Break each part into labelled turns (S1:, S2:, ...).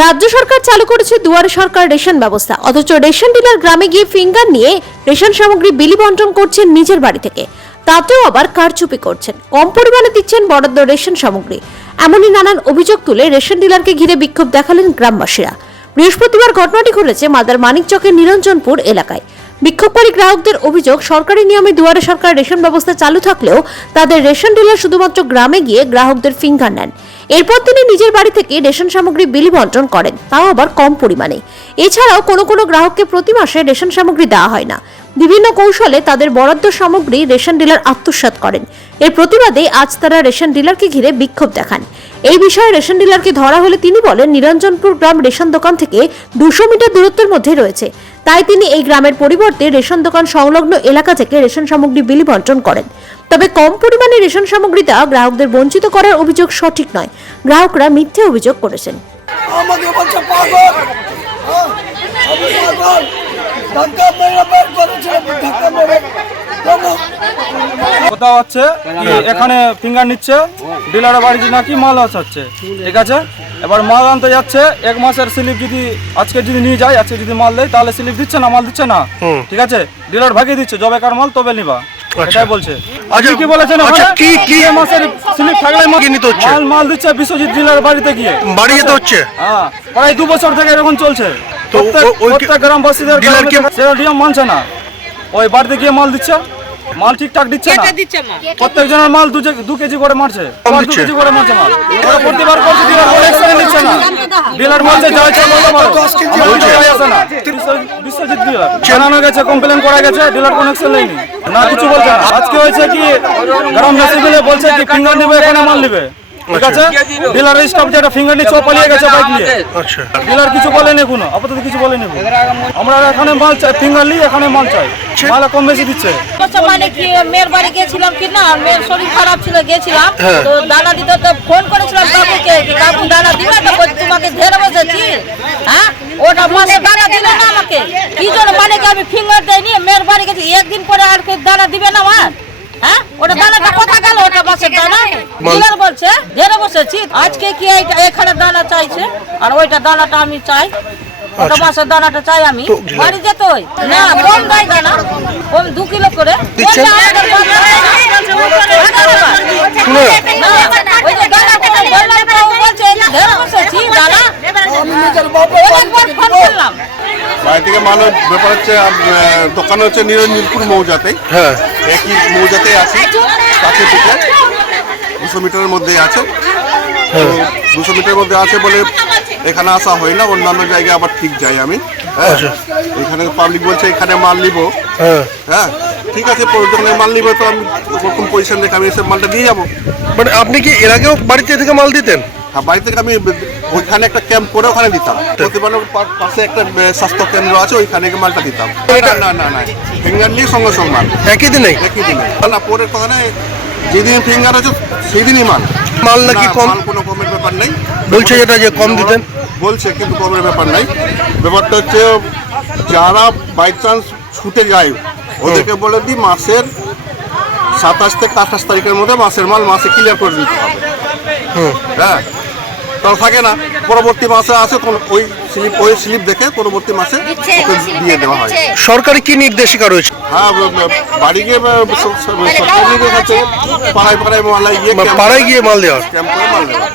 S1: রাজ্য সরকার চালু করেছে দুয়ারে সরকার রেশন ব্যবস্থা। অথচ রেশন ডিলার গ্রামে গিয়ে ফিঙ্গার নিয়ে রেশন সামগ্রী বিলি বন্টন করছেন নিজের বাড়ি থেকে। তাতেও আবার কারচুপি করছেন। কম পরিমাণে দিচ্ছেন বরাদ্দ রেশন সামগ্রী। এমনই নানান অভিযোগ তুলে রেশন ডিলারকে ঘিরে বিক্ষোভ দেখালেন গ্রামবাসীরা। বৃহস্পতিবার ঘটনাটি ঘটেছে মাদার মানিকচকের নিরঞ্জনপুর এলাকায়। বিক্ষোভকারী গ্রাহকদের অভিযোগ, সরকারি নিয়মে দুয়ারে সরকার রেশন ব্যবস্থা চালু থাকলেও তাদের রেশন ডিলার শুধুমাত্র গ্রামে গিয়ে গ্রাহকদের ফিঙ্গার নেন। এরপর তিনি নিজের বাড়ি থেকে রেশন সামগ্রী বিলি বন্টন করেন, তাও আবার কম পরিমাণে। এছাড়াও কোনো কোনো গ্রাহককে প্রতি মাসে রেশন সামগ্রী দেওয়া হয় না। বিভিন্ন কৌশলে তাদের বরাদ্দ সামগ্রী রেশন ডিলার আত্মসাৎ করেন। এর প্রতিবাদে আজ তারা রেশন ডিলারকে ঘিরে বিক্ষোভ দেখান। এই বিষয়ে রেশন ডিলারকে ধরা হলে তিনি বলেন, নিরঞ্জনপুর গ্রাম রেশন দোকান থেকে দুশো মিটার দূরত্বের মধ্যে রয়েছে। তাই তিনি এই গ্রামের পরিবর্তে রেশন দোকান সংলগ্ন এলাকা থেকে রেশন সামগ্রী বিলি বন্টন করেন। তবে কম পরিমাণে রেশন সামগ্রী দেওয়া গ্রাহকদের বঞ্চিত করার অভিযোগ সঠিক নয়। গ্রাহকরা মিথ্যে অভিযোগ করেছেন।
S2: আমাকে বলছে পাগল। হ্যাঁ, আমি পাগল। ধাক্কা মেরে বের করেছে ধাক্কা মেরে। কেন?
S3: কোথাও হচ্ছে কি? এখানে ফিঙ্গার নিচ্ছে ডিলারের বাড়িতে নাকি মাল আসাচ্ছে ঠিক আছে? এবার মাল আনতে যাচ্ছে এক মাসের স্লিপ যদি আজকে যদি নিয়ে যায় আজকে যদি মাল দেয় তাহলে স্লিপ দিচ্ছে না মাল দিচ্ছে না। ঠিক আছে? ডিলার ভাগিয়ে দিচ্ছে যবে কার মাল তবে নিবা। এটাই বলছে। আচ্ছা কি বলেছেন
S4: আচ্ছা, কি- কি-
S3: মাসের স্লিপ থাকলে মাল
S4: কি নিতে হচ্ছে?
S3: মাল মাল দিচ্ছে বিশ্বজিৎ ডিলার বাড়িতে গিয়ে।
S4: বাড়ি যেতে হচ্ছে?
S3: হ্যাঁ প্রায় দু বছর থেকে এরকম চলছে।
S4: তো
S3: প্রত্যেক গ্রামবাসীদের
S4: ডিলার কি-
S3: মানছে না। ওই বাড়িতে গিয়ে মাল দিচ্ছে। মাল ঠিকঠাক দিচ্ছে না। প্রত্যেক জনের মাল। দু যে- দু কেজি করে মারছে। আবার দু কেজি করে মারছে মাল। ওরা প্রতিবার করছে ডিলার বলে এক্সট্রা নিচ্ছে না। ডিলার বলছে যা ইচ্ছা না। বিশ্ব- বিশ্বজিৎ ডিলার জানানো গেছে কমপ্লেন করা গেছে ডিলার কোনো অ্যাকশন নেয়নি। না কিছু বলছে না। আজকে হয়েছে কি গ্রামবাসী মিলে বলছে কি ফিঙ্গার নিবে এখানে মাল নিবে। ঠিক আছে? ডিলার স্টাফ যেটা ফিঙ্গার নিচ্ছে ও পালিয়ে গেছে বাইক নিয়ে।
S4: আচ্ছা।
S3: ডিলার কিছু বলেনি এখনও আপাতত কিছু বলেনি আমরা এখানে মাল চাই ফিঙ্গার নিই এখানে মাল চাই। মাল কম বেশি দিচ্ছে।
S5: মানে কি মেয়ের বাড়ি গেছিলাম কি না মেয়ের শরীর খারাপ ছিল গেছিলাম।
S4: হ্যাঁ।
S5: তো দানা দিতে তো ফোন করেছিলাম কাকুকে যে কাকু দানা দিবে তো তোমাকে ধরে বসেছি। হ্যাঁ? ওটা মাসে দানা দিলে না আমাকে। কি জন্য মানে কি আমি ফিঙ্গার দেয়নি মেয়ের বাড়ি গেছি একদিন পরে আর কেউ দানা দিবে না আমার? হ্যাঁ ওটা দানাটা কোথা গেল ওটা দানা ডিলার বলছে ধরে বসেছি আজকে কি এখানে দানা চাইছে আর ওইটা দানাটা আমি চাই ওটা দানাটা চাই আমি বাড়ি যেতে হয় না কম দেয় দানা কম দু কিলো করে
S6: বাড়ি থেকে ব্যাপার হচ্ছে দোকান হচ্ছে নিরঞ্জনপুর মৌজাতে
S4: হ্যাঁ
S6: একই মৌজাতে আছি। কাছে থেকে দুশো মিটারের মধ্যে আছে। দুশো মিটারের মধ্যে আছে বলে এখানে আসা হয় না অন্যান্য জায়গায় আবার ঠিক যাই আমি। হ্যাঁ?
S4: আচ্ছা।
S6: এখানে পাবলিক বলছে এখানে মাল নিবো।
S4: হ্যাঁ।
S6: হ্যাঁ? ঠিক আছে দোকানে মাল নিবো তো আমি ওরকম পজিশন রেখে আমি এসে মালটা দিয়ে যাব।
S4: মানে আপনি কি এর আগেও বাড়িতে থেকে মাল দিতেন?
S6: বাড়ি থেকে আমি ওইখানে একটা ক্যাম্প করে ওখানে দিতাম। প্রতিবারের পাশে একটা স্বাস্থ্য কেন্দ্র আছে ওইখানে মালটা দিতাম। না না না না ফিঙ্গার নিয়ে সঙ্গে সঙ্গে মাল।
S4: একই দিনেই?
S6: একই দিনে। না, না পরের কথা নেই যেদিন ফিঙ্গার আছে সেই দিনই মাল।
S4: মাল নাকি কম?
S6: কোনো কমের ব্যাপার নেই।
S4: বলছে যেটা যে কম দিতেন?
S6: বলছে কিন্তু কমের ব্যাপার নাই। ব্যাপারটা হচ্ছে যারা বাই চান্স ছুটে যায় ওদেরকে বলে দিই মাসের সাতাশ থেকে আঠাশ তারিখের মধ্যে মাসের মাল মাসে ক্লিয়ার করে দিতে হবে। হ্যাঁ? তাও থাকে না। পরবর্তী মাসে আসে তখন ওই স্লিপ ওই স্লিপ দেখে পরবর্তী মাসে ওকে দিয়ে দেওয়া হয়।
S4: সরকারি কি নির্দেশিকা রয়েছে?
S6: হ্যাঁ বাড়ি গিয়ে সরকারি নির্দেশ পাড়ায় পাড়ায় গিয়ে
S4: পাড়ায় গিয়ে মাল দেওয়া।
S6: ক্যাম্প করে মাল দেওয়া।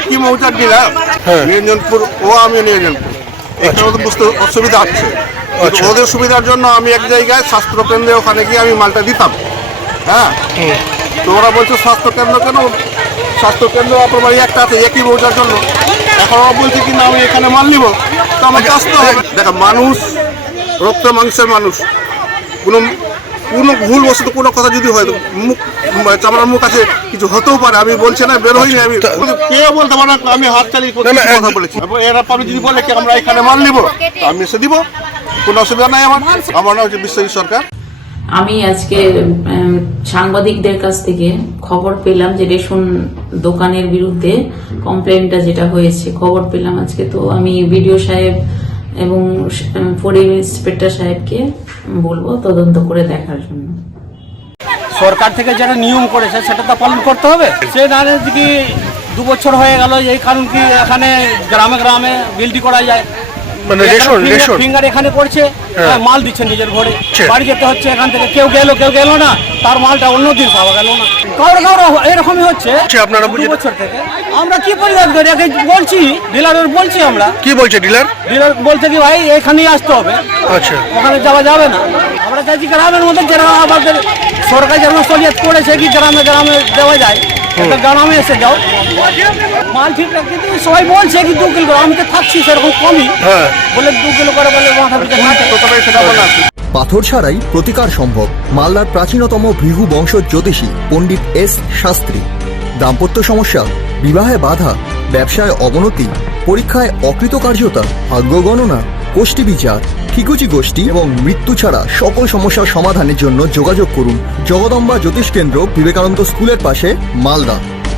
S6: একই ডিলার
S4: হ্যাঁ।
S6: নিরঞ্জনপুর ও আমি নিরঞ্জনপুর। এখানে তো বুঝতে অসুবিধা হচ্ছে
S4: আচ্ছা।
S6: ওদের সুবিধার জন্য আমি এক জায়গায় স্বাস্থ্য কেন্দ্রে ওখানে গিয়ে আমি মালটা দিতাম। হ্যাঁ? তো ওরা বলছে স্বাস্থ্য কেন্দ্র কেন স্বাস্থ্য কেন্দ্র আপনার একটা আছে একই মৌজার জন্য। এখন বলছে কি না আমি এখানে মাল নিব। তো আমাকে আসতে হবে। দেখো মানুষ রক্ত মাংসের মানুষ কোনো কোনো ভুল বস্তু কোনো কথা যদি হয় মুখ চামড়ার মুখ আছে কিছু হতেও পারে। আমি বলছি না বের হইনি আমি কে বলতে পারে আমি হাত চালিয়ে
S4: না,
S6: কথা বলেছি। এরা পাবে যদি বলে কি আমরা এখানে মাল নিব আমি এসে দিব কোনো অসুবিধা নাই আমার। আমার নাম হচ্ছে বিশ্বজিৎ সরকার
S7: আমি আজকে সাংবাদিকদের কাছ থেকে খবর পেলাম যে রেশন দোকানের বিরুদ্ধে কমপ্লেনটা যেটা হয়েছে, খবর পেলাম আজকে। তো আমি বিডিও সাহেব এবং ফোর ইন্সপেক্টর সাহেবকে বলব তদন্ত করে দেখার জন্য।
S8: সরকার থেকে যেটা নিয়ম করেছে, সেটা তো পালন করতে হবে। সে না কি দু বছর হয়ে গেল, এই কারণ কি এখানে গ্রামে গ্রামে বিলটি করা যায়?
S4: মানে রেশন রেশন।
S8: ফিঙ্গার এখানে পড়ছে
S4: হ্যাঁ।
S8: হ্যাঁ, মাল দিচ্ছে নিজের ঘরে। বাড়ি যেতে হচ্ছে এখান থেকে কেউ গেল কেউ গেল না তার মালটা অন্য দিন পাওয়া গেল না। কারও কারও এরকমই হচ্ছে।
S4: আপনারা বুঝে-
S8: বছর থেকে। আমরা কি পরিবার করি একে বলছি ডিলারের বলছি আমরা।
S4: কি বলছে ডিলার?
S8: ডিলার বলছে কি ভাই এখানেই আসতে হবে।
S4: আচ্ছা।
S8: ওখানে যাওয়া যাবে না। আমরা চাইছি গ্রামের মধ্যে যেরকম আমাদের সরকার যেরকম সলিয়ত করেছে কি গ্রামে গ্রামে দেওয়া যায়। গ্রামে এসে যাও। মাল ঠিক কিন্তু সবাই বলছে কি দু কিলো আমি তো থাকছি সেরকম কমই।
S4: হ্যাঁ।
S8: বলে দু কিলো করে বলে মাথা পিছনে হাঁটে
S6: ততটাই সেটা বলে
S9: পাথর ছাড়াই প্রতিকার সম্ভব। মালদার প্রাচীনতম ভৃগু বংশ জ্যোতিষী পণ্ডিত এস শাস্ত্রী। দাম্পত্য সমস্যা বিবাহে বাধা ব্যবসায় অবনতি পরীক্ষায় অকৃতকার্যতা ভাগ্য গণনা গোষ্ঠী বিচার ঠিকুচি গোষ্ঠী এবং মৃত্যু ছাড়া সকল সমস্যার সমাধানের জন্য যোগাযোগ করুন জগদম্বা জ্যোতিষ কেন্দ্র বিবেকানন্দ স্কুলের পাশে Malda.